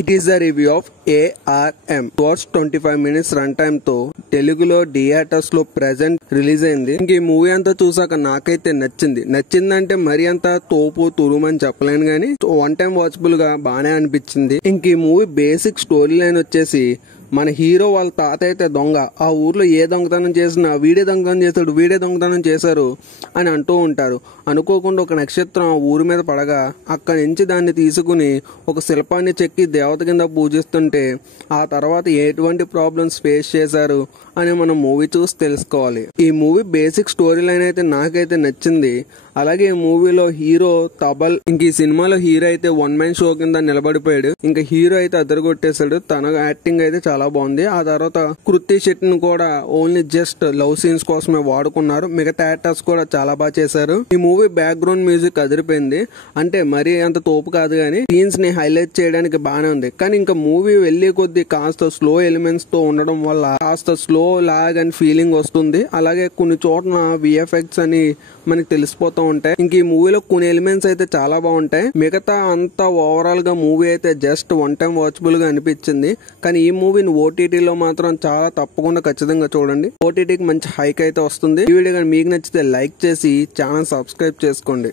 It is a review of ARM. It was 25 minutes run time తో తెలుగులో theatres లో present release అయింది. ఇంక ఈ మూవీ అంతా చూసాక నాకైతే నచ్చిందంటే మరి అంత తోపు తురుమని చెప్పలేను గానీ వన్ టైం వాచబుల్ గా బానే అనిపించింది. ఇంక ఈ మూవీ బేసిక్ స్టోరీ లైన్ వచ్చేసి మన హీరో వాళ్ళ తాత అయితే దొంగ, ఆ ఊర్లో ఏ దొంగతనం చేసినా వీడే దొంగతనం చేశారు అని అంటూ ఉంటారు. అనుకోకుండా ఒక నక్షత్రం ఆ ఊరి మీద పడగా అక్కడి నుంచి దాన్ని తీసుకుని ఒక శిల్పాన్ని చెక్కి దేవత కింద పూజిస్తుంటే ఆ తర్వాత ఎటువంటి ప్రాబ్లమ్స్ ఫేస్ చేశారు అని మనం మూవీ చూసి తెలుసుకోవాలి. ఈ మూవీ బేసిక్ స్టోరీ లైన్ అయితే నాకైతే నచ్చింది. అలాగే ఈ మూవీలో హీరో తబల్, ఇంక ఈ సినిమాలో హీరో అయితే వన్ మ్యాన్ షో కింద నిలబడిపోయాడు. ఇంకా హీరో అయితే అద్దరగొట్టేశాడు. తన యాక్టింగ్ అయితే చాలా బాగుంది. ఆ తర్వాత కృతి శెట్టిని కూడా ఓన్లీ జస్ట్ లవ్ సీన్స్ కోసమే వాడుకున్నారు. మిగతా యాక్టర్స్ కూడా చాలా బాగా చేశారు. ఈ మూవీ బ్యాక్గ్రౌండ్ మ్యూజిక్ అదిరిపోయింది. అంటే మరీ అంత తోపు కాదు గానీ సీన్స్ ని హైలైట్ చేయడానికి బానే ఉంది. కానీ ఇంకా మూవీ వెళ్లే కొద్దీ కాస్త స్లో ఎలిమెంట్స్ తో ఉండడం వల్ల కాస్త స్లో లాగ్ అని ఫీలింగ్ వస్తుంది. అలాగే కొన్ని చోట్ల విఎఫ్ఎక్స్ అని మనకి తెలిసిపోతూ ఉంటాయి. ఇంక ఈ మూవీలో కొన్ని ఎలిమెంట్స్ అయితే చాలా బాగుంటాయి. మిగతా అంతా ఓవరాల్ గా మూవీ అయితే జస్ట్ వన్ టైం వాచబుల్ గా అనిపించింది. కానీ ఈ మూవీని ఓటీటీలో మాత్రం చాలా తప్పకుండా ఖచ్చితంగా చూడండి. ఓటీటీకి మంచి హైక్ అయితే వస్తుంది. ఈ వీడియో కానీ మీకు నచ్చితే లైక్ చేసి ఛానల్ సబ్స్క్రైబ్ చేసుకోండి.